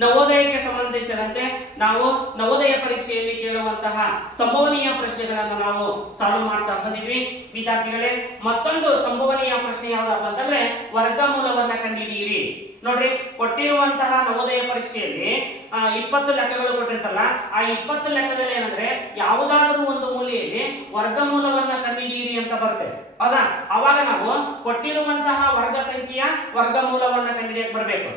ನವೋದಯಕ್ಕೆ ಸಂಬಂಧಿಸಿದಂತೆ ನಾವು ನವೋದಯ ಪರೀಕ್ಷೆಯಲ್ಲಿ ಕೇಳುವಂತಹ ಸಂಭವನೀಯ ಪ್ರಶ್ನೆಗಳನ್ನು ನಾವು ಸಾಲ್ವ್ ಮಾಡ್ತಾ ಬಂದಿದ್ವಿ ವಿದ್ಯಾರ್ಥಿಗಳೇ. ಮತ್ತೊಂದು ಸಂಭವನೀಯ ಪ್ರಶ್ನೆ ಯಾವ್ದಪ್ಪ ಅಂತಂದ್ರೆ ವರ್ಗಮೂಲವನ್ನ ಕಂಡುಹಿಡಿಯಿರಿ. ನೋಡ್ರಿ, ಕೊಟ್ಟಿರುವಂತಹ ನವೋದಯ ಪರೀಕ್ಷೆಯಲ್ಲಿ 20 ಲೆಕ್ಕಗಳು ಕೊಟ್ಟಿರ್ತಲ್ಲ, ಆ 20 ಲೆಕ್ಕದಲ್ಲಿ ಏನಂದ್ರೆ ಯಾವುದಾದ್ರೂ ಒಂದು ಮೂಲೆಯಲ್ಲಿ ವರ್ಗಮೂಲವನ್ನ ಕಂಡುಹಿಡಿಯಿರಿ ಅಂತ ಬರುತ್ತೆ. ಹೌದಾ? ಅವಾಗ ನಾವು ಕೊಟ್ಟಿರುವಂತಹ ವರ್ಗ ಸಂಖ್ಯೆಯ ವರ್ಗಮೂಲವನ್ನ ಕಂಡುಹಿಡಿಯಕ್ಕೆ ಬರಬೇಕು.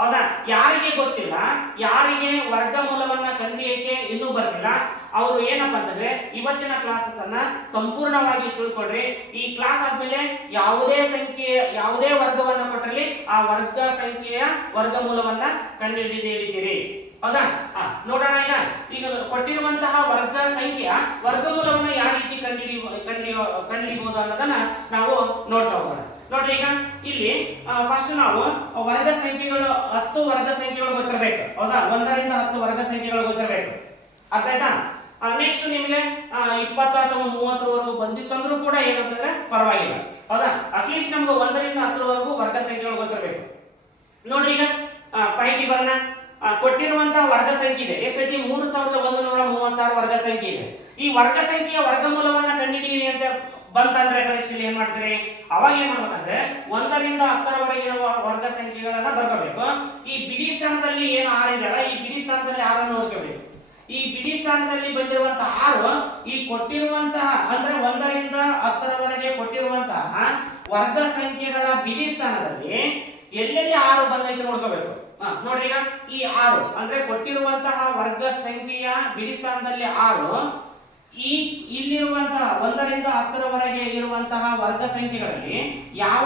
ಹೌದಾ? ಯಾರಿಗೆ ಗೊತ್ತಿಲ್ಲ, ಯಾರಿಗೆ ವರ್ಗಮೂಲವನ್ನ ಕಂಡುಹಿಡಿಯಕ್ಕೆ ಇನ್ನೂ ಬರ್ತಿಲ್ಲ, ಅವರು ಏನಪ್ಪಾ ಅಂತಂದ್ರೆ ಇವತ್ತಿನ ಕ್ಲಾಸಸ್ ಅನ್ನ ಸಂಪೂರ್ಣವಾಗಿ ತಿಳ್ಕೊಳ್ರಿ. ಈ ಕ್ಲಾಸ್ ಆದ್ಮೇಲೆ ಯಾವುದೇ ವರ್ಗವನ್ನ ಕೊಟ್ಟರಲ್ಲಿ ಆ ವರ್ಗ ಸಂಖ್ಯೆಯ ವರ್ಗಮೂಲವನ್ನ ಕಂಡುಹಿಡಿತೀರಿ. ಹೌದಾ? ನೋಡೋಣ. ಈಗ ಕೊಟ್ಟಿರುವಂತಹ ವರ್ಗ ಸಂಖ್ಯೆಯ ವರ್ಗಮೂಲವನ್ನ ಯಾವ ರೀತಿ ಕಂಡುಹಿಡಿಯಬಹುದು ಅನ್ನೋದನ್ನ ನಾವು ನೋಡ್ತಾ ಹೋಗೋಣ. ನೋಡ್ರಿ, ಈಗ ಇಲ್ಲಿ ಫಸ್ಟ್ ನಾವು ವರ್ಗ ಸಂಖ್ಯೆಗಳು 10 ವರ್ಗ ಸಂಖ್ಯೆಗಳು ಗೊತ್ತಿರಬೇಕು. ಹೌದಾ? 1 ರಿಂದ 10 ವರ್ಗ ಸಂಖ್ಯೆಗಳು ಗೊತ್ತಿರಬೇಕು. ಅರ್ಥ ಆಯ್ತಾ? ನೆಕ್ಸ್ಟ್ ನಿಮಗೆ 20 ಅಥವಾ 30 ಬಂದಿತ್ತಂದ್ರೂ ಕೂಡ ಏನಂತಂದ್ರೆ ಪರವಾಗಿಲ್ಲ. ಹೌದಾ? ಅಟ್ಲೀಸ್ಟ್ ನಮ್ಗೆ 1 ರಿಂದ 10 ವರ್ಗ ಸಂಖ್ಯೆಗಳು ಗೊತ್ತಿರಬೇಕು. ನೋಡ್ರಿ, ಈಗ ಪಾಯಿಂಟ್ ಬರೋಣ. ಕೊಟ್ಟಿರುವಂತಹ ವರ್ಗ ಸಂಖ್ಯೆ ಇದೆ ಎಷ್ಟೈತಿ? 3136 ವರ್ಗ ಸಂಖ್ಯೆ ಇದೆ. ಈ ವರ್ಗ ಸಂಖ್ಯೆಯ ವರ್ಗಮೂಲವನ್ನ ಕಂಡುಹಿಡಿಯಿರಿ ಅಂತ ಬಂತಂದ್ರೆ ಪರೀಕ್ಷೆಯಲ್ಲಿ ಏನ್ ಮಾಡ್ತೀರಿ? ಅವಾಗ ಏನ್ ಮಾಡ್ಬೇಕಂದ್ರೆ 1 ರಿಂದ 10 ವರ್ಗ ಸಂಖ್ಯೆಗಳನ್ನ ಬರ್ಕೋಬೇಕು. ಈ ಬಿಡಿ ಸ್ಥಾನದಲ್ಲಿ ಏನು 6 ಇದೆಯಲ್ಲ, ಈ ಬಿಡಿ ಸ್ಥಾನದಲ್ಲಿ 6 ನೋಡ್ಕೋಬೇಕು. ಈ ಬಿಡಿ ಸ್ಥಾನದಲ್ಲಿ ಬಂದಿರುವಂತಹ 6 ಈ ಕೊಟ್ಟಿರುವಂತಹ ಅಂದ್ರೆ 1 ರಿಂದ 10 ಕೊಟ್ಟಿರುವಂತಹ ವರ್ಗ ಸಂಖ್ಯೆಗಳ ಬಿಡಿ ಸ್ಥಾನದಲ್ಲಿ ಎಲ್ಲೆಲ್ಲಿ 6 ಬಂದೈತೆ ನೋಡ್ಕೋಬೇಕು. ನೋಡ್ರಿ, ಈಗ ಈ 6 ಅಂದ್ರೆ ಕೊಟ್ಟಿರುವಂತಹ ವರ್ಗ ಸಂಖ್ಯೆಯ ಬಿಡಿ ಸ್ಥಾನದಲ್ಲಿ 6 ಈ ಇಲ್ಲಿರುವಂತಹ 1 ರಿಂದ 10 ಇರುವಂತಹ ವರ್ಗ ಸಂಖ್ಯೆಗಳಲ್ಲಿ ಯಾವ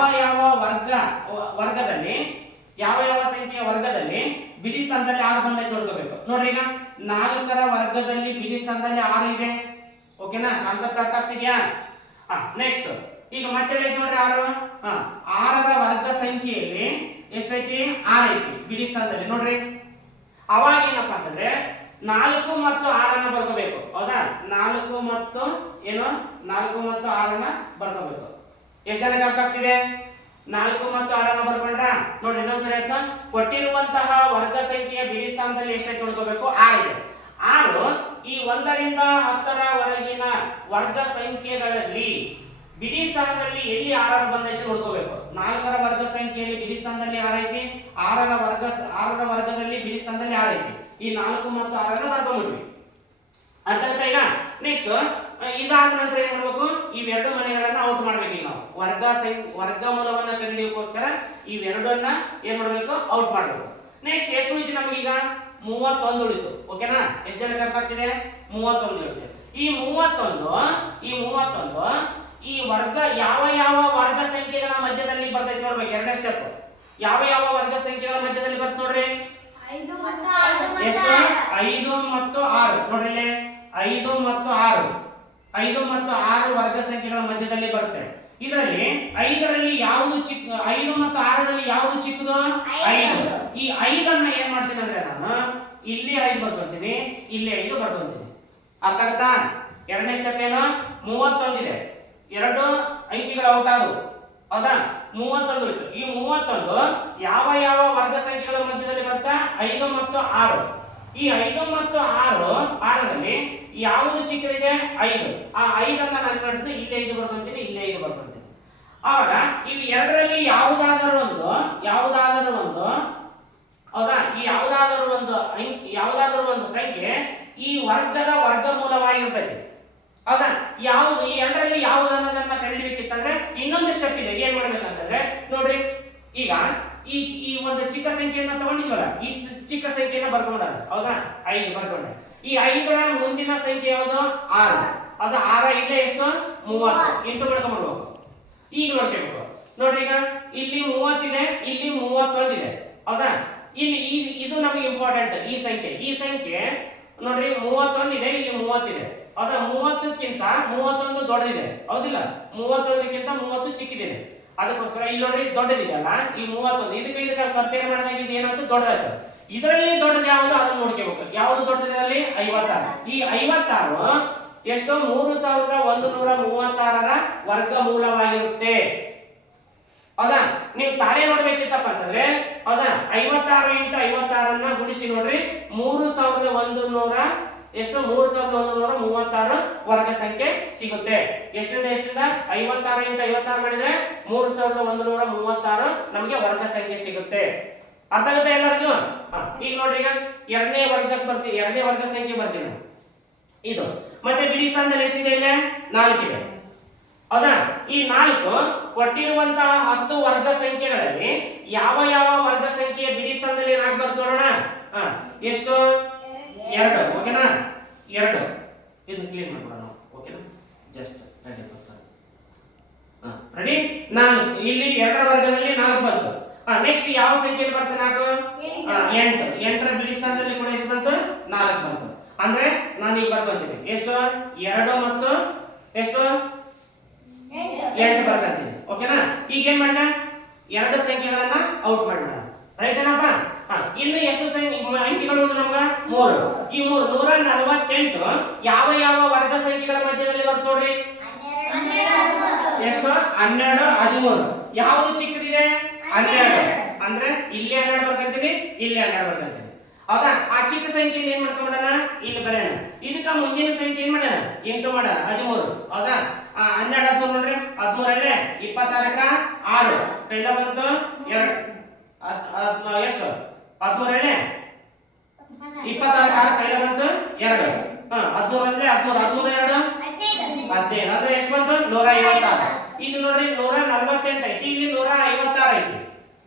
ಸಂಖ್ಯೆಯ ವರ್ಗದಲ್ಲಿ ಬಿಡಿ ಸ್ಥಾನದಲ್ಲಿ 6 ಬಂದೈತೆ ನೋಡ್ಕೋಬೇಕು. ನೋಡ್ರಿ, ಈಗ 4ರ ವರ್ಗದಲ್ಲಿ ಬಿಡಿ ಸ್ಥಾನದಲ್ಲಿ 6 ಇದೆ. ಓಕೆನಾ? ಕಾನ್ಸೆಪ್ಟ್ ಅರ್ಥ ಆಗ್ತಿದ್ಯಾ? ನೆಕ್ಸ್ಟ್ ಈಗ ಮತ್ತೆ ನೋಡ್ರಿ 6ರ ವರ್ಗ ಸಂಖ್ಯೆಯಲ್ಲಿ ಎಷ್ಟೈತಿ? 6 ಐತಿ ಬಿಡಿ ಸ್ಥಾನದಲ್ಲಿ. ನೋಡ್ರಿ, ಅವಾಗ ಏನಪ್ಪಾ ಅಂತಂದ್ರೆ 4 ಮತ್ತು 6 ಬರ್ಕೋಬೇಕು. ಹೌದಾ? 4 ಮತ್ತು 6 ಬರ್ಕೋಬೇಕು. ಎಷ್ಟು ಜನಕ್ಕೆ ಅರ್ಥ ಆಗ್ತಿದೆ? 4 ಮತ್ತು 6 ಬರ್ಕೊಂಡ್ರ? ನೋಡ್ರಿ, ಇನ್ನೊಂದ್ಸರಿ ಆಯ್ತಾ? ಕೊಟ್ಟಿರುವಂತಹ ವರ್ಗ ಸಂಖ್ಯೆಯ ಬಿಡಿ ಸ್ಥಾನದಲ್ಲಿ ಎಷ್ಟೈತಿ ನೋಡ್ಕೋಬೇಕು? 6 ಇದೆ. 6 ಈ 1 ರಿಂದ 10 ವರ್ಗ ಸಂಖ್ಯೆಗಳಲ್ಲಿ ಬಿಡಿ ಸ್ಥಾನದಲ್ಲಿ ಎಲ್ಲಿ 6 ಬಂದೈತೆ ನೋಡ್ಕೋಬೇಕು. 4ರ ವರ್ಗ ಸಂಖ್ಯೆಯಲ್ಲಿ ಬಿಡಿ ಸ್ಥಾನದಲ್ಲಿ 6 ಐತಿ. 6ರ ವರ್ಗದಲ್ಲಿ ಬಿಡಿ ಸ್ಥಾನದಲ್ಲಿ 6 ಐತಿ. ಈ 4 ಮತ್ತು 6 ಬರ್ಕೊಂಡ್ಬಿಟ್ವಿ. ಅರ್ಥ ಆಯ್ತಾ? ಈಗ ನೆಕ್ಸ್ಟ್ ಇದಾದ ನಂತರ ಏನ್ ಮಾಡ್ಬೇಕು? ಇವೆರಡು ಮನೆಗಳನ್ನ ಔಟ್ ಮಾಡ್ಬೇಕು. ಈಗ ನಾವು ವರ್ಗಮೂಲವನ್ನ ಕಂಡುಹಿಡಿಯೋಕ್ಕೋಸ್ಕರ ಇವೆರಡನ್ನ ಏನ್ ಮಾಡ್ಬೇಕು? ಔಟ್ ಮಾಡ್ಬೇಕು. ನೆಕ್ಸ್ಟ್ ಎಷ್ಟು ಉಳಿತು ನಮಗೀಗ? 31 ಉಳಿತು. ಓಕೆನಾ? ಎಷ್ಟು ಜನಕ್ಕೆ ಅರ್ಥ ಆಗ್ತಿದೆ? 31 ಉಳಿತು. ಈ 31 ಈ ವರ್ಗ ಯಾವ ವರ್ಗ ಸಂಖ್ಯೆಗಳ ಮಧ್ಯದಲ್ಲಿ ಬರ್ತೈತೆ ನೋಡ್ಬೇಕು. ಎರಡನೇ ಸ್ಟೆಪ್ ಯಾವ ವರ್ಗ ಸಂಖ್ಯೆಗಳ ಮಧ್ಯದಲ್ಲಿ ಬರ್ತದೆ ನೋಡ್ರಿ? 5 ಮತ್ತು 6. ನೋಡ್ರಿ, 5 ಮತ್ತು 6 ವರ್ಗ ಸಂಖ್ಯೆಗಳ ಮಧ್ಯದಲ್ಲಿ ಬರುತ್ತೆ. ಇದರಲ್ಲಿ 5ರಲ್ಲಿ ಯಾವುದು ಚಿಕ್ಕ? 5 ಮತ್ತು 6ರಲ್ಲಿ ಯಾವುದು ಚಿಕ್ಕದು? 5. ಈ 5ಅನ್ನ ಏನ್ ಮಾಡ್ತೀನಿ ಅಂದ್ರೆ ನಾನು ಇಲ್ಲಿ 5 ಬರ್ಕೊಳ್ತೀನಿ, ಇಲ್ಲಿ 5 ಬರ್ಕೊಳ್ತೀನಿ. ಅರ್ಥ ಆಗುತ್ತಾ? ಎರಡನೇ ಸ್ಟೆಪ್ ಏನು? 31 ಇದೆ. 2 ಅಂಕಿಗಳು ಔಟ್ ಆದವು. ಹೌದಾ? 31 ಉಳಿತು. ಈ 31 ಯಾವ ವರ್ಗ ಸಂಖ್ಯೆಗಳ ಮಧ್ಯದಲ್ಲಿ ಬರ್ತಾ? 5 ಮತ್ತು 6. ಈ 5 ಮತ್ತು 6ರಲ್ಲಿ ಯಾವುದು ಚಿಕ್ಕದಿದೆ? 5. ಆ 5ಅನ್ನ ನಾನು ಮಾಡ್ತೀನಿ, ಇಲ್ಲಿ 5 ಬರ್ಕೊಂತೀನಿ, ಇಲ್ಲಿ 5 ಬರ್ಕೊಂತೀನಿ. ಆವಾಗ ಇವು ಎರಡರಲ್ಲಿ ಯಾವುದಾದರೂ ಒಂದು ಹೌದಾ? ಈ ಯಾವುದಾದರೂ ಒಂದು ಸಂಖ್ಯೆ ಈ ವರ್ಗದ ವರ್ಗಮೂಲವಾಗಿರ್ತೈತಿ. ಹೌದಾ? ಯಾವುದು ಈ ಎರಡರಲ್ಲಿ ಯಾವುದು ಅನ್ನೋದನ್ನ ಕಂಡುಹಿಡಿಬೇಕಿತ್ತಂದ್ರೆ ಇನ್ನೊಂದು ಸ್ಟೆಪ್ ಇದೆ. ಏನ್ ಮಾಡ್ಬೇಕಂತಂದ್ರೆ ನೋಡ್ರಿ, ಈಗ ಈ ಒಂದು ಚಿಕ್ಕ ಸಂಖ್ಯೆಯನ್ನ ತಗೊಂಡಿದ್ವಲ್ಲ, ಈ ಚಿಕ್ಕ ಸಂಖ್ಯೆಯನ್ನ ಬರ್ಕೊಂಡ. ಹೌದಾ? 5 ಬರ್ಕೊಂಡ. ಈ 5ರ ಮುಂದಿನ ಸಂಖ್ಯೆ ಯಾವುದು? 6. ಅದು 6 ಇಲ್ಲೇ ಎಷ್ಟು? 30 ಇಂಟು ಮಾಡ್ಕೊಂಡ್ಬಿಡ್ಬೇಕು. ಈಗ ನೋಡ್ಕೊಬೇಕು. ನೋಡ್ರಿ, ಈಗ ಇಲ್ಲಿ 30 ಇದೆ, ಇಲ್ಲಿ 31 ಇದೆ. ಹೌದಾ? ಇಲ್ಲಿ ಇದು ನಮಗೆ ಇಂಪಾರ್ಟೆಂಟ್. ಈ ಸಂಖ್ಯೆ ನೋಡ್ರಿ, 31 ಇದೆ, ಇಲ್ಲಿ 30 ಇದೆ. ಹೌದಾ? 30ಕ್ಕಿಂತ 31 ದೊಡ್ಡದಿದೆ. ಹೌದಿಲ್ಲ? 31ಕ್ಕಿಂತ 30 ಚಿಕ್ಕದಿದೆ. ಅದಕ್ಕೋಸ್ಕರ ಇಲ್ಲಿ ನೋಡ್ರಿ ದೊಡ್ಡದಿದೆಯಲ್ಲ, ಈ 31 ಇದಕ್ಕೆ ಕಂಪೇರ್ ಮಾಡಿದಾಗ ಇದು ಏನಾಯ್ತು? ದೊಡ್ಡದಾಯ್ತು. ಇದರಲ್ಲಿ ದೊಡ್ಡದು ಯಾವುದು? ಅದನ್ನು ನೋಡ್ಕೋಬೇಕು. ಯಾವುದು ದೊಡ್ಡದಿದೆ? ಅಲ್ಲಿ 56. ಈ 56 ಎಷ್ಟು? 3136ರ ವರ್ಗಮೂಲವಾಗಿರುತ್ತೆ. ಹೌದಾ? ನೀವು ತಾಳೆ ನೋಡ್ಬೇಕಿತ್ತಪ್ಪ ಅಂತಂದ್ರೆ, ಹೌದಾ, 56 × 56 ಕೂಡಿಸಿ ನೋಡ್ರಿ 3100 ಎಷ್ಟು 3136 ವರ್ಗ ಸಂಖ್ಯೆ ಸಿಗುತ್ತೆ. ಎಷ್ಟರಿಂದ 56 × 56 ಮಾಡಿದ್ರೆ 3136 ನಮಗೆ ವರ್ಗ ಸಂಖ್ಯೆ ಸಿಗುತ್ತೆ. ಅರ್ಥ ಆಗುತ್ತೆ ಎಲ್ಲರಿಗೂ? ಈಗ ನೋಡ್ರಿ, ಈಗ ಎರಡನೇ ವರ್ಗ ಸಂಖ್ಯೆ ಬರ್ತೀನಿ ಇದು. ಮತ್ತೆ ಬಿಡಿ ಸ್ಥಾನದಲ್ಲಿ ಎಷ್ಟಿದೆ? ಇಲ್ಲಿ 4 ಇದೆ. ಹೌದಾ? ಈ 4 ಕೊಟ್ಟಿರುವಂತಹ 10 ವರ್ಗ ಸಂಖ್ಯೆಗಳಲ್ಲಿ ಯಾವ ಯಾವ ವರ್ಗ ಸಂಖ್ಯೆ ಬಿಡಿ ಸ್ಥಾನದಲ್ಲಿ ಏನಾಗಿ ಬರ್ತದೆ ನೋಡೋಣ. ಎಷ್ಟು? 2. ಓಕೆನಾ? 2 ಇದು ಕ್ಲೀನ್ ಮಾಡ್ಕೊಳ್ಳೋಣ. ಓಕೆನಾ? Just ready. 4 ಇಲ್ಲಿ 2ರ ವರ್ಗದಲ್ಲಿ 4 ಬಂತು. ನೆಕ್ಸ್ಟ್ ಯಾವ ಸಂಖ್ಯೆಯಲ್ಲಿ ಬರ್ತದೆ? 4 8ರ ಬಿಡಿ ಸ್ಥಾನದಲ್ಲಿ ಕೂಡ ಎಷ್ಟು ಬಂತು? 4 ಬಂತು. ಅಂದ್ರೆ ನಾನು ಈಗ ಬರ್ಕೊಂತೀನಿ ಎಷ್ಟು? 2 ಮತ್ತು ಎಷ್ಟು? 8 ಬರ್ಕೊಂತೀನಿ. ಓಕೆನಾ? ಈಗ ಏನ್ ಮಾಡಿದ? 2 ಸಂಖ್ಯೆಗಳನ್ನ ಔಟ್ ಮಾಡೋಣ. ರೈಟ್ ಏನಪ್ಪ? ಇನ್ನು ಎಷ್ಟು ಅಂಕಿಗಳು ನಮ್ಗ? 3. ಈ 148 ಯಾವ ಯಾವ ವರ್ಗ ಸಂಖ್ಯೆಗಳ ಮಧ್ಯದಲ್ಲಿ ಬರ್ತದೆ ನೋಡ್ರಿ? ಎಷ್ಟು? 12 13. ಯಾವುದು ಚಿಕ್ಕದಿದೆ? 12. ಅಂದ್ರೆ ಇಲ್ಲಿ 12 ಬರ್ಕೊಂತೀನಿ, ಇಲ್ಲಿ 12 ಬರ್ಕೊಂತೀನಿ. ಹೌದಾ? ಆ ಚಿಕ್ಕ ಸಂಖ್ಯೆ ಏನ್ ಮಾಡ್ಕೊಂಡ್ಬಿಡೋಣ? ಇಲ್ಲಿ ಬರೆಯೋಣ. ಇದಕ್ಕ ಮುಂದಿನ ಸಂಖ್ಯೆ ಏನ್ ಮಾಡೋಣ? 8 ಮಾಡೋಣ. 13. ಹೌದಾ? 12 13 ನೋಡ್ರಿ. 13 26ಕ್ಕ 6 ಕೈಲ ಬಂತು 2. ಎಷ್ಟು? 13 26ಕ್ಕ 6 ಕೈಲ ಬಂತು 2. 13 13 2 15. ಅಂದ್ರೆ ಎಷ್ಟು ಬಂತು? 156. ಈಗ ನೋಡ್ರಿ 148 ಐತಿ, ಇಲ್ಲಿ 156 ಐತಿ.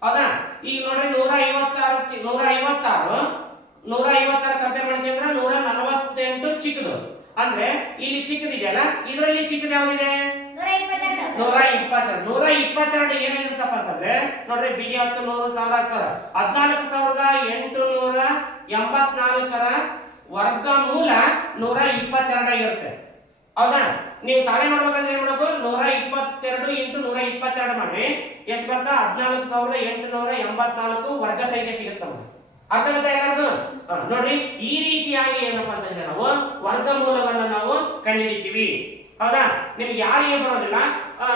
ಹೌದಾ? ಈಗ ನೋಡ್ರಿ 156 ಕಂಪೇರ್ ಮಾಡಿದ್ರೆ 148 ಚಿಕ್ಕದು. ಅಂದ್ರೆ ಇಲ್ಲಿ ಚಿಕ್ಕದಿದೆಯಲ್ಲ, ಇದರಲ್ಲಿ ಚಿಕ್ಕದು ಯಾವ್ದಿದೆ? 122. 122 ಏನಾಗಿರುತ್ತಪ್ಪ ಅಂತಂದ್ರೆ ನೋಡ್ರಿ, ಬಿಡಿ 10 100 1000 14884ರ ವರ್ಗಮೂಲ 122 ಆಗಿರುತ್ತೆ. ಹೌದಾ? ನೀವು ತಾಳೆ ಮಾಡ್ಬೇಕಂದ್ರೆ ಏನ್ ಮಾಡಬೇಕು? 122 × 122 ಮಾಡ್ರಿ. ಎಷ್ಟು ಬರ್ತಾ? 14884 ವರ್ಗ ಸಂಖ್ಯೆ ಸಿಗುತ್ತೆ. ಅರ್ಥ ಆಗುತ್ತೆ ಎಲ್ಲರಿಗೂ? ನೋಡ್ರಿ, ಈ ರೀತಿಯಾಗಿ ಏನಪ್ಪಾ ಅಂತಂದ್ರೆ ನಾವು ವರ್ಗಮೂಲವನ್ನ ನಾವು ಕಂಡುಹಿಡಿತೀವಿ. ಹೌದಾ? ನಿಮ್ಗೆ ಯಾರಿಗೆ ಬರೋದಿಲ್ಲ,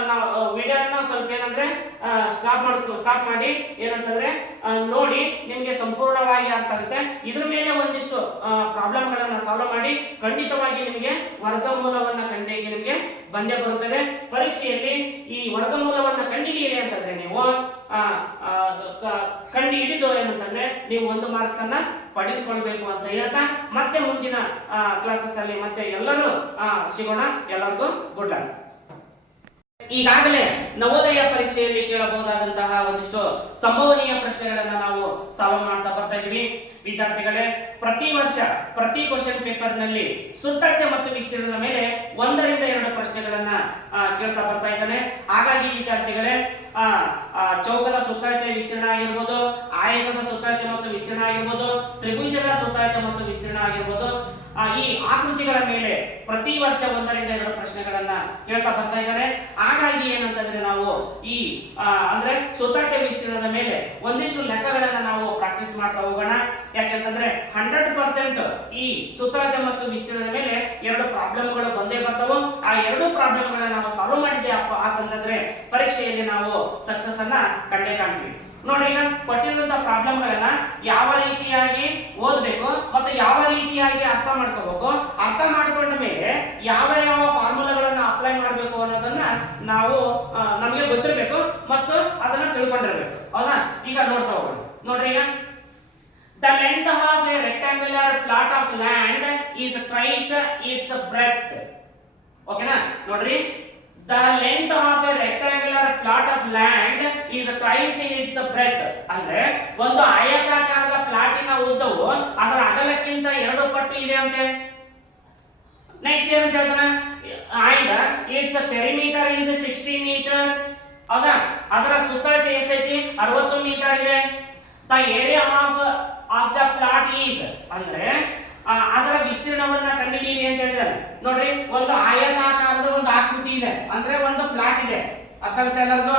ನಾವು ವಿಡಿಯೋನ ಸ್ವಲ್ಪ ಏನಂದ್ರೆ ಸ್ಟಾಪ್ ಮಾಡಿ ಏನಂತಂದ್ರೆ ನೋಡಿ, ನಿಮ್ಗೆ ಸಂಪೂರ್ಣವಾಗಿ ಅರ್ಥ ಆಗುತ್ತೆ. ಇದ್ರ ಮೇಲೆ ಒಂದಿಷ್ಟು ಪ್ರಾಬ್ಲಮ್ಗಳನ್ನ ಸಾಲ್ವ್ ಮಾಡಿ ಖಂಡಿತವಾಗಿ ನಿಮಗೆ ವರ್ಗಮೂಲವನ್ನ ಕಂಡುಹಿಡಿಯಕ್ಕೆ ನಿಮಗೆ ಬಂದೇ ಬರುತ್ತದೆ. ಪರೀಕ್ಷೆಯಲ್ಲಿ ಈ ವರ್ಗಮೂಲವನ್ನ ಕಂಡುಹಿಡಿಯಿರಿ ಅಂತಂದ್ರೆ ನೀವು ಕಂಡು ಹಿಡಿದು ಏನಂತಂದ್ರೆ ನೀವು 1 ಮಾರ್ಕ್ಸ್ ಅನ್ನ ಪಡೆದುಕೊಳ್ಬೇಕು ಅಂತ ಹೇಳ್ತಾ ಮತ್ತೆ ಮುಂದಿನ ಕ್ಲಾಸಸ್ ಅಲ್ಲಿ ಮತ್ತೆ ಎಲ್ಲರೂ ಸಿಗೋಣ. ಎಲ್ಲರಿಗೂ ಗುಡ್ ಲಕ್. ಈಗಾಗಲೇ ನವೋದಯ ಪರೀಕ್ಷೆಯಲ್ಲಿ ಕೇಳಬಹುದಾದಂತಹ ಒಂದಿಷ್ಟು ಸಂಭವನೀಯ ಪ್ರಶ್ನೆಗಳನ್ನ ನಾವು ಸಾಲ್ವ್ ಮಾಡ್ತಾ ಬರ್ತಾ ಇದೀವಿ. ವಿದ್ಯಾರ್ಥಿಗಳೇ, ಪ್ರತಿ ವರ್ಷ ಪ್ರತಿ ಕ್ವಶನ್ ಪೇಪರ್ ನಲ್ಲಿ ಸುತ್ತಳತೆ ಮತ್ತು ವಿಸ್ತೀರ್ಣದ ಮೇಲೆ 1 ರಿಂದ 2 ಪ್ರಶ್ನೆಗಳನ್ನ ಕೇಳ್ತಾ ಬರ್ತಾ ಇದ್ದಾನೆ. ಹಾಗಾಗಿ ವಿದ್ಯಾರ್ಥಿಗಳೇ, ಚೌಕದ ಸುತ್ತಳತೆ ವಿಸ್ತೀರ್ಣ ಆಗಿರ್ಬೋದು, ಆಯತದ ಸುತ್ತಳತೆ ಮತ್ತು ವಿಸ್ತೀರ್ಣ ಆಗಿರ್ಬೋದು, ತ್ರಿಭುಜದ ಸುತ್ತಳತೆ ಮತ್ತು ವಿಸ್ತೀರ್ಣ ಆಗಿರ್ಬೋದು, ಈ ಆಕೃತಿಗಳ ಮೇಲೆ ಪ್ರತಿ ವರ್ಷ 1 ರಿಂದ 2 ಪ್ರಶ್ನೆಗಳನ್ನ ಕೇಳ್ತಾ ಬರ್ತಾ ಇದ್ದಾರೆ. ಹಾಗಾಗಿ ಏನಂತಂದ್ರೆ ನಾವು ಈ ಅಂದ್ರೆ ಸುತ್ತಳತೆ ವಿಸ್ತೀರ್ಣದ ಮೇಲೆ ಒಂದಿಷ್ಟು ಲೆಕ್ಕಗಳನ್ನ ನಾವು ಪ್ರಾಕ್ಟೀಸ್ ಮಾಡ್ತಾ ಹೋಗೋಣ. ಯಾಕೆಂತಂದ್ರೆ 100% ಈ ಸುತ್ತಳತೆ ಮತ್ತು ವಿಸ್ತೀರ್ಣದ ಮೇಲೆ 2 ಪ್ರಾಬ್ಲಮ್ಗಳು ಬಂದೇ ಬರ್ತಾವೆ. ಆ 2 ಪ್ರಾಬ್ಲಮ್ಗಳನ್ನ ನಾವು ಸಾಲ್ವ್ ಮಾಡಿದ್ದೆ ಅಂತಂದ್ರೆ ಪರೀಕ್ಷೆಯಲ್ಲಿ ನಾವು ಸಕ್ಸಸ್ ಅನ್ನ ಕಂಡೇ ಕಾಣ್ತೀವಿ. ನೋಡಿ, ಈಗ ಕೊಟ್ಟಿರುವಂತಹ ಪ್ರಾಬ್ಲಮ್ಗಳನ್ನ ಯಾವ ರೀತಿಯಾಗಿ ಓದಬೇಕು ಮತ್ತೆ ಯಾವ ರೀತಿಯಾಗಿ ಅರ್ಥ ಮಾಡ್ಕೋಬೇಕು, ಅರ್ಥ ಮಾಡ್ಕೊಂಡ ಮೇಲೆ ಯಾವ ಯಾವ ಫಾರ್ಮುಲಾಗಳನ್ನ ಅಪ್ಲೈ ಮಾಡಬೇಕು ಅನ್ನೋದನ್ನ ನಾವು ನಮಗೆ ಗೊತ್ತಿರಬೇಕು ಮತ್ತು ಅದನ್ನ ತಿಳ್ಕೊಂಡಿರ್ಬೇಕು. ಹೌದಾ? ಈಗ ನೋಡ್ತಾ ಹೋಗೋಣ. ನೋಡ್ರಿ, ಈಗ the length of a rectangular plot of land is twice its breadth. ಓಕೆನಾ? ನೋಡ್ರಿ, the length of a rectangular plot of land is twice its breadth. ಅಂದ್ರೆ ಒಂದು ಆಯತಾಕಾರದ ಪ್ಲಾಟಿನ ಉದ್ದವು ಅದರ ಅಗಲಕ್ಕಿಂತ 2 ಪಟ್ಟು ಇದೆ ಅಂತೆ. ನೆಕ್ಸ್ಟ್ ಏನು ಹೇಳ್ತಾನೆ? and its perimeter is 60 metre. ಹೌದಾ? ಅದರ ಸುತ್ತಳತೆ ಎಷ್ಟೈತಿ? 60 ಮೀಟರ್ ಇದೆ. the area of the plot is ಅಂದ್ರೆ ಅದರ ವಿಸ್ತೀರ್ಣವನ್ನ ಕಂಡುಹಿಡಿಯಿರಿ ಅಂತ ಹೇಳಿದಾರೆ. ನೋಡ್ರಿ, ಒಂದು ಆಯತಾಕಾರದ ಒಂದು ಆಕೃತಿ ಇದೆ, ಅಂದ್ರೆ ಒಂದು ಪ್ಲಾಟ್ ಇದೆ. ಅರ್ಥ ಆಗುತ್ತೆ ಎಲ್ಲರಿಗೂ?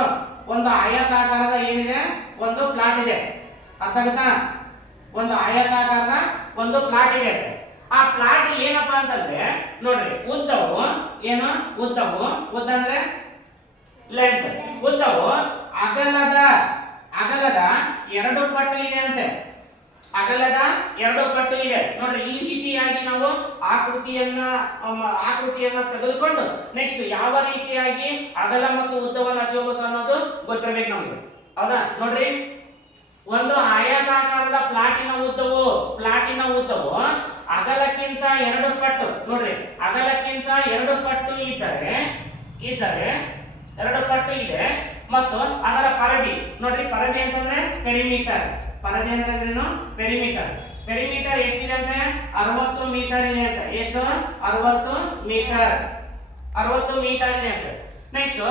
ಒಂದು ಆಯತಾಕಾರದ ಏನಿದೆ? ಒಂದು ಪ್ಲಾಟ್ ಇದೆ. ಅರ್ಥ ಆಗುತ್ತಾ? ಒಂದು ಆಯತಾಕಾರದ ಒಂದು ಪ್ಲಾಟ್ ಇದೆ. ಆ ಪ್ಲಾಟ್ ಏನಪ್ಪಾ ಅಂತಂದ್ರೆ ನೋಡ್ರಿ, ಉದ್ದವು ಏನು? ಉದ್ದ ಅಂದ್ರೆ ಲೆಂತ್. ಉದ್ದವು ಅಗಲದ 2 ಪಟ್ಟು ಇದೆ ಅಂತೆ. ಅಗಲದ 2 ಪಟ್ಟು ಇದೆ ನೋಡ್ರಿ. ಈ ರೀತಿಯಾಗಿ ನಾವು ಆಕೃತಿಯನ್ನ ತೆಗೆದುಕೊಂಡು ನೆಕ್ಸ್ಟ್ ಯಾವ ರೀತಿಯಾಗಿ ಅಗಲ ಮತ್ತು ಉದ್ದವನ್ನು ಹಚ್ಚಬೇಕು ಅನ್ನೋದು ಗೊತ್ತಿರಬೇಕು ನಮಗೆ. ಹೌದಾ ನೋಡ್ರಿ, ಒಂದು ಆಯತಾಕಾರದ ಪ್ಲಾಟಿನ ಉದ್ದವು ಅಗಲಕ್ಕಿಂತ 2 ಪಟ್ಟು ನೋಡ್ರಿ, ಅಗಲಕ್ಕಿಂತ 2 ಪಟ್ಟು ಇದ್ದರೆ 2 ಪಟ್ಟು ಇದೆ ಮತ್ತು ಅದರ ಪರದಿ ನೋಡ್ರಿ, ಪರದಿ ಅಂತಂದ್ರೆ ಪೆರಿಮೀಟರ್. ಪರದಿ ಅಂದ್ರೆ ಪೆರಿಮೀಟರ್. ಪೆರಿಮೀಟರ್ ಎಷ್ಟಿದೆ ಅಂತ 60 ಮೀಟರ್ ಇದೆ ಅಂತ. ಎಷ್ಟು? 60 ಮೀಟರ್. 60 ಮೀಟರ್ ಇದೆ ಅಂತ. ನೆಕ್ಸ್ಟ್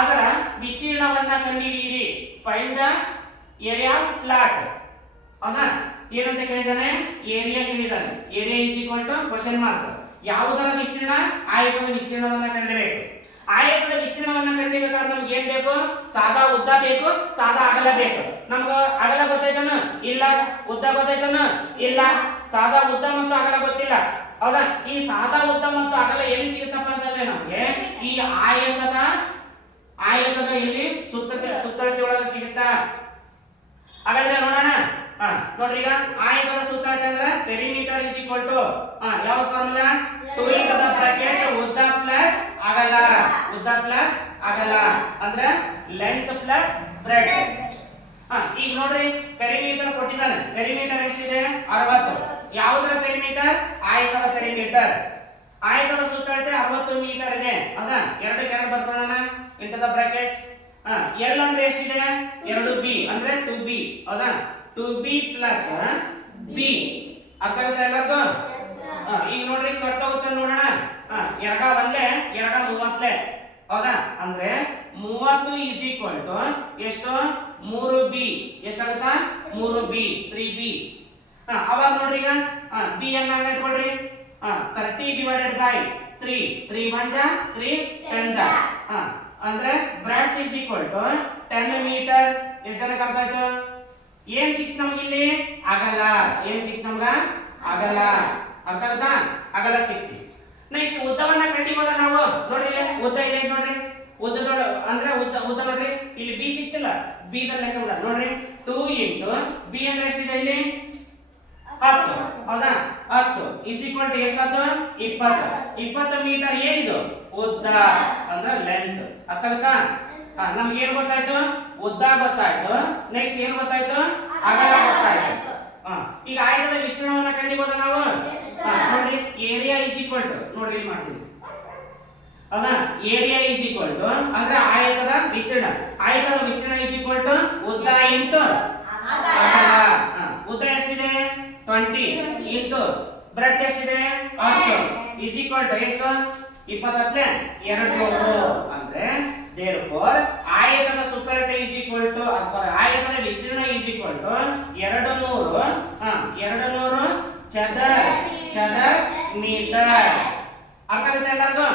ಅದರ ವಿಸ್ತೀರ್ಣವನ್ನ ಕಂಡುಹಿಡಿಯಿರಿ. Find the area of plot. ಹೌದಾ, ಏನಂತ ಕೇಳಿದಾನೆ? ಏರಿಯಾ ಕೇಳಿದಾನೆ. Area is equal to question mark. ಯಾವುದರ ವಿಸ್ತೀರ್ಣ? ಆಯತದ ವಿಸ್ತೀರ್ಣವನ್ನ ಕಂಡುಹಿಡಿಯಬೇಕು. ಆಯತದ ವಿಸ್ತೀರ್ಣವನ್ನ ಕಂಡುಹಿಡಿಯಬೇಕಾದ್ರೆ ನಮ್ಗೆ ಏನ್ ಬೇಕು? ಸಾದಾ ಉದ್ದ ಬೇಕು, ಸಾದಾ ಅಗಲ ಬೇಕು. ನಮ್ಗ ಅಗಲ ಗೊತ್ತೈತನ? ಇಲ್ಲ. ಉದ್ದ ಗೊತ್ತೈತನ? ಇಲ್ಲ. ಸಾದಾ ಉದ್ದ ಮತ್ತು ಅಗಲ ಗೊತ್ತಿಲ್ಲ. ಹೌದಾ, ಈ ಸಾದಾ ಉದ್ದ ಮತ್ತು ಅಗಲ ಎಲ್ಲಿ ಸಿಗುತ್ತಪ್ಪ ಅಂತಂದ್ರೆ ನಮ್ಗೆ ಈ ಆಯತದ ಇಲ್ಲಿ ಸುತ್ತಳತೆ ಒಳಗೆ ಸಿಗುತ್ತಾ? ಹಾಗಾದ್ರೆ ನೋಡೋಣ. ನೋಡ್ರಿ, ಈಗ ಆಯತದ ಸುತ್ತಳತೆ ಅಂದ್ರೆ ಪೆರಿಮೀಟರ್ ಇಸ್ ಈಕ್ವಲ್ ಟು ಯಾವ ಫಾರ್ಮುಲಾ? 2 into the bracket ಉದ್ದ ಪ್ಲಸ್ ಅಗಲ. ಉದ್ದ ಪ್ಲಸ್ ಅಗಲ ಅಂದ್ರೆ ಲೆಂತ್ ಪ್ಲಸ್ ಬ್ರೆಡ್. ಈಗ ನೋಡ್ರಿ, ಪೆರಿಮೀಟರ್ ಕೊಟ್ಟಿದ್ದಾನೆ. ಪೆರಿಮೀಟರ್ ಎಷ್ಟಿದೆ? 60. ಯಾವುದರ ಪೆರಿಮೀಟರ್? ಆಯತದ ಪೆರಿಮೀಟರ್. ಆಯತದ ಸುತ್ತಳತೆ 60 ಮೀಟರ್ ಇದೆ. ಹೌದಾ, 2 ಬರ್ಕೊಳ್ಳೋಣ. into the bracket L ಅಂದ್ರೆ ಎಷ್ಟಿದೆ? 2b ಅಂದ್ರೆ 2b. ಹೌದಾ, 2b ಪ್ಲಸ್ b. ಅರ್ಥ ಆಗುತ್ತಾ ಎಲ್ಲರಿಗೂ? ಈಗ ನೋಡ್ರಿ, ಕಟ್ತಾ ಹೋಗುತ್ತೆ ನೋಡೋಣ. 2 ಒಂದೇ 2 30. ಹೌದಾ, ಅಂದ್ರೆ 30 ಈಸ್ ಈಕ್ವಲ್ ಟು ಎಷ್ಟು? 3b. ಎಷ್ಟಾಗುತ್ತಾ? 3b 3b. ಅವಾಗ ನೋಡ್ರಿ, ಈಗ b ಅನ್ನ ಇಟ್ಕೊಳ್ರಿ. 30 ಡಿವೈಡೆಡ್ ಬೈ 3. 3 1 3 10 ಅಂದ್ರೆ breadth is equal to 10 metre. ಎಷ್ಟು ಜನಕ್ಕೆ ಅರ್ಥ ಆಯ್ತು? ಏನ್ ಸಿಕ್ತು ನಮಗಿಲ್ಲಿ? ಅಗಲ. ಏನ್ ಸಿಕ್ತು ನಮ್ಗ? ಅಗಲ. ಅರ್ಥ ಆಗುತ್ತಾ? ಅಗಲ ಸಿಕ್ತಿ. ನೆಕ್ಸ್ಟ್ ಉದ್ದವನ್ನ ಕಂಡುಹಿಡಿಯೋದ ನಾವು. ನೋಡ್ರಿ, ಉದ್ದ ಇದೆ ನೋಡ್ರಿ. ಉದ್ದ ಅಂದ್ರೆ ಉದ್ದ ನೋಡ್ರಿ, ಇಲ್ಲಿ ಬಿ ಸಿಕ್ತಿಲ್ಲ. ಬಿ ದ ಲೆಕ್ಕ ಬಿಡ ನೋಡ್ರಿ. 2 into b ಅಂದ್ರೆ ಎಷ್ಟಿದೆ ಇಲ್ಲಿ? 10. ಹೌದಾ, 10 is equal to ಎಷ್ಟಾಯ್ತು? 20. 20 ಮೀಟರ್ ಏನಿದು? ಉದ್ದ ಅಂದ್ರೆ ಲೆಂತ್. ಅರ್ಥ ಆಗುತ್ತಾ? ನಮ್ಗೆ ಏನು ಗೊತ್ತಾಯ್ತು? ಉದ್ದ ಗೊತ್ತಾಯ್ತು. ನೆಕ್ಸ್ಟ್ ಏನು ಗೊತ್ತಾಯ್ತು? ಅಗಲ ಗೊತ್ತಾಯ್ತು. ಈಗ ಆಯತದ ವಿಸ್ತೀರ್ಣವನ್ನ ಕಂಡುಹಿಡಿಯೋದ ನಾವು. ನೋಡ್ರಿ, ಏರಿಯಾ ಈಸ್ ಈಕ್ವಲ್ ಟು ನೋಡ್ರಿ ಇಲ್ಲಿ ಮಾಡ್ತೀವಿ. ಹೌದಾ, ಏರಿಯಾ ಈಸ್ ಈಕ್ವಲ್ ಟು ಅಂದ್ರೆ ಆಯತದ ವಿಸ್ತೀರ್ಣ. ಆಯತದ ವಿಸ್ತೀರ್ಣ ಈಸ್ ಈಕ್ವಲ್ ಟು ಉದ್ದ ಇಂಟು ಅಗಲ. ಉದ್ದ ಎಷ್ಟಿದೆ? 20 ಇಂಟು ಬ್ರೆಡ್ತ್ ಎಷ್ಟಿದೆ? 10 ಈಸ್ ಈಕ್ವಲ್ ಟು ಎಷ್ಟು? 20 200. ಅಂದ್ರೆ therefore ಆಯತದ ಸುತ್ತಳತೆ ಈಸ್ ಈಕ್ವಲ್ ಟು ಆಯತದ ವಿಸ್ತೀರ್ಣ ಈಸ್ ಈಕ್ವಲ್ ಟು 200 ಚದರ ಮೀಟರ್. ಅರ್ಥ ಆಗುತ್ತೆ ಎಲ್ಲರಿಗೂ?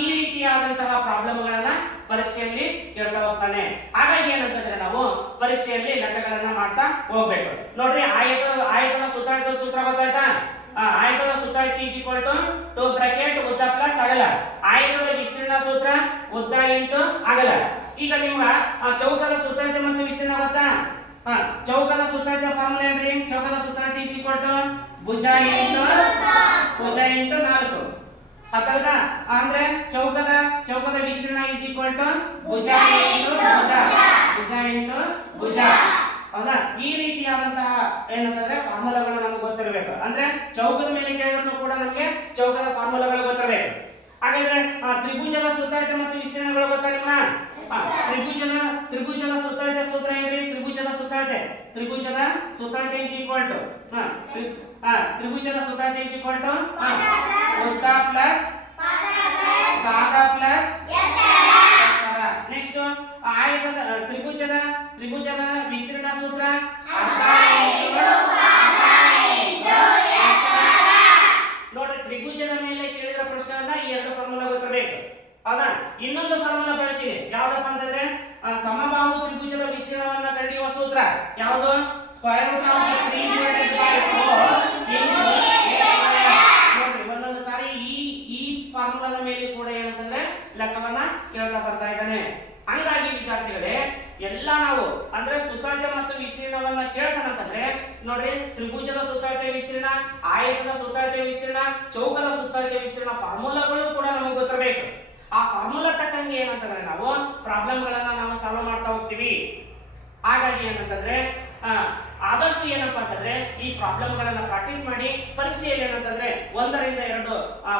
ಈ ರೀತಿಯಾದಂತಹ ಪ್ರಾಬ್ಲಮ್ಗಳನ್ನ ಪರೀಕ್ಷೆಯಲ್ಲಿ ಕೇಳ್ತಾ ಹೋಗ್ತಾನೆ. ಹಾಗಾಗಿ ಏನಂತಂದ್ರೆ ನಾವು ಪರೀಕ್ಷೆಯಲ್ಲಿ ಲೆಕ್ಕಗಳನ್ನ ಮಾಡ್ತಾ ಹೋಗ್ಬೇಕು. ನೋಡ್ರಿ, ಆಯತದ ಸುತ್ತಳತೆ ಸೂತ್ರ ಗೊತ್ತಾಯ್ತಾ? ಆಯತದ ಸುತ್ತಳತೆ ಈಸ್ ಈಕ್ವಲ್ ಟು 2 ಬ್ರಾಕೆಟ್ ಉದ್ದ ಪ್ಲಸ್ ಅಗಲ. ಆಯತದ ವಿಸ್ತೀರ್ಣ ಸೂತ್ರ ಉದ್ದ ಇಂಟು ಅಗಲ. ಈಗ ನಿಮ್ಗೆ ಚೌಕದ ಸುತ್ತಳತೆ ಮತ್ತು ವಿಸ್ತೀರ್ಣ ಗೊತ್ತಾ? ಚೌಕದ ಸುತ್ತಳತೆ ಫಾರ್ಮುಲಾ ಏನ್ರಿ? ಚೌಕದ ಸುತ್ತಳತೆ ಈಸ್ ಈಕ್ವಲ್ ಟು ಭುಜ ಇಂಟು 4. ಅರ್ಥಾಯ್ತಾ? ಅಂದ್ರೆ ಚೌಕದ ವಿಸ್ತೀರ್ಣ ಈಸ್ ಈಕ್ವಲ್ ಟು ಭುಜ ಇಂಟು ಭುಜ. ಹೌದಾ, ಈ ರೀತಿಯಾದಂತಹ ಏನಂತಂದ್ರೆ ಫಾರ್ಮುಲಾಗಳು ನಮಗೆ ಗೊತ್ತಿರಬೇಕು. ಅಂದ್ರೆ ಚೌಕದ ಮೇಲೆ ಕೇಳಿದ್ರು ಕೂಡ ನಮಗೆ ಚೌಕದ ಫಾರ್ಮುಲಾಗಳು ಗೊತ್ತಿರಬೇಕು. ಹಾಗಾದ್ರೆ ತ್ರಿಭುಜದ ಸುತ್ತಳತೆ ಮತ್ತು ವಿಸ್ತೀರ್ಣಗಳು ಗೊತ್ತಾ ನಿಮ್ಗೆ? ತ್ರಿಭುಜದ ಸುತ್ತಳತೆ ಸೂತ್ರ ಏನ್ರಿ? ತ್ರಿಭುಜದ ಸುತ್ತಳತೆ ಈಸ್ ಈಕ್ವಲ್ ಟು ತ್ರಿಭುಜದ ಸುತ್ತಳತೆ ಈಸ್ ಈಕ್ವಲ್ ಟು ಉದ್ದ ಪ್ಲಸ್ ಸಾದಾ ಪ್ಲಸ್ ಎತ್ತರ. ನೆಕ್ಸ್ಟ್ ಆಯತದ ತ್ರಿಭುಜದ ವಿಸ್ತೀರ್ಣ ಸೂತ್ರ ನೋಡ್ರಿ, ತ್ರಿಭುಜದ ಮೇಲೆ ಕೇಳಿದ ಪ್ರಶ್ನೆಯನ್ನ ಈ 2 ಫಾರ್ಮುಲಾ ಗೊತ್ತಿರಬೇಕು. ಹೌದಾ, ಇನ್ನೊಂದು ಫಾರ್ಮುಲಾ ಬಳಸಿದೆ. ಯಾವ್ದಪ್ಪ ಅಂತಂದ್ರೆ ಸಮಬಾಹು ತ್ರಿಭುಜದ ವಿಸ್ತೀರ್ಣವನ್ನ ಕಂಡುಹಿಡಿಯುವ ಸೂತ್ರ ಯಾವುದು? Square root of 3 divided by 4 ನೋಡ್ರಿ, ಒಂದೊಂದು ಸಾರಿ ಈ ಫಾರ್ಮುಲಾದ ಮೇಲೆ ಕೂಡ ಏನಂತಂದ್ರೆ ಲೆಕ್ಕವನ್ನ ಕೇಳ್ತಾ ಬರ್ತಾ ಇದ್ದಾನೆ. ಹಂಗಾಗಿ ವಿದ್ಯಾರ್ಥಿಗಳೇ, ಎಲ್ಲ ನಾವು ಅಂದ್ರೆ ಸುತ್ತಳತೆ ಮತ್ತು ವಿಸ್ತೀರ್ಣವನ್ನ ಕೇಳ್ತಾನಂತಂದ್ರೆ ನೋಡ್ರಿ, ತ್ರಿಭುಜದ ಸುತ್ತಳತೆ ವಿಸ್ತೀರ್ಣ, ಆಯತದ ಸುತ್ತಳತೆ ವಿಸ್ತೀರ್ಣ, ಚೌಕದ ಸುತ್ತಳತೆ ವಿಸ್ತೀರ್ಣ ಫಾರ್ಮುಲಾಗಳು ಕೂಡ ನಮಗೆ ಗೊತ್ತಿರಬೇಕು. ಆ ಫಾರ್ಮುಲಾ ತಕ್ಕಂಗೆ ಏನಂತಂದ್ರೆ ನಾವು ಪ್ರಾಬ್ಲಮ್ ಗಳನ್ನ ನಾವು ಸಾಲ್ವ್ ಮಾಡ್ತಾ ಹೋಗ್ತೀವಿ. ಹಾಗಾಗಿ ಏನಂತಂದ್ರೆ ಆದಷ್ಟು ಏನಪ್ಪಾ ಅಂತಂದ್ರೆ ಈ ಪ್ರಾಬ್ಲಮ್ ಗಳನ್ನ ಪ್ರಾಕ್ಟೀಸ್ ಮಾಡಿ ಪರೀಕ್ಷೆಯಲ್ಲಿ ಏನಂತಂದ್ರೆ 1 ರಿಂದ 2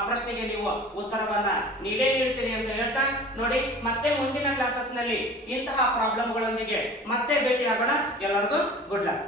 ಪ್ರಶ್ನೆಗೆ ನೀವು ಉತ್ತರವನ್ನ ನೀಡೇ ನೀಡ್ತೀರಿ ಅಂತ ಹೇಳ್ತಾ ನೋಡಿ, ಮತ್ತೆ ಮುಂದಿನ ಕ್ಲಾಸಸ್ ನಲ್ಲಿ ಇಂತಹ ಪ್ರಾಬ್ಲಮ್ ಗಳೊಂದಿಗೆ ಮತ್ತೆ ಭೇಟಿ ಆಗೋಣ. ಎಲ್ಲರಿಗೂ ಗುಡ್ ಲಕ್.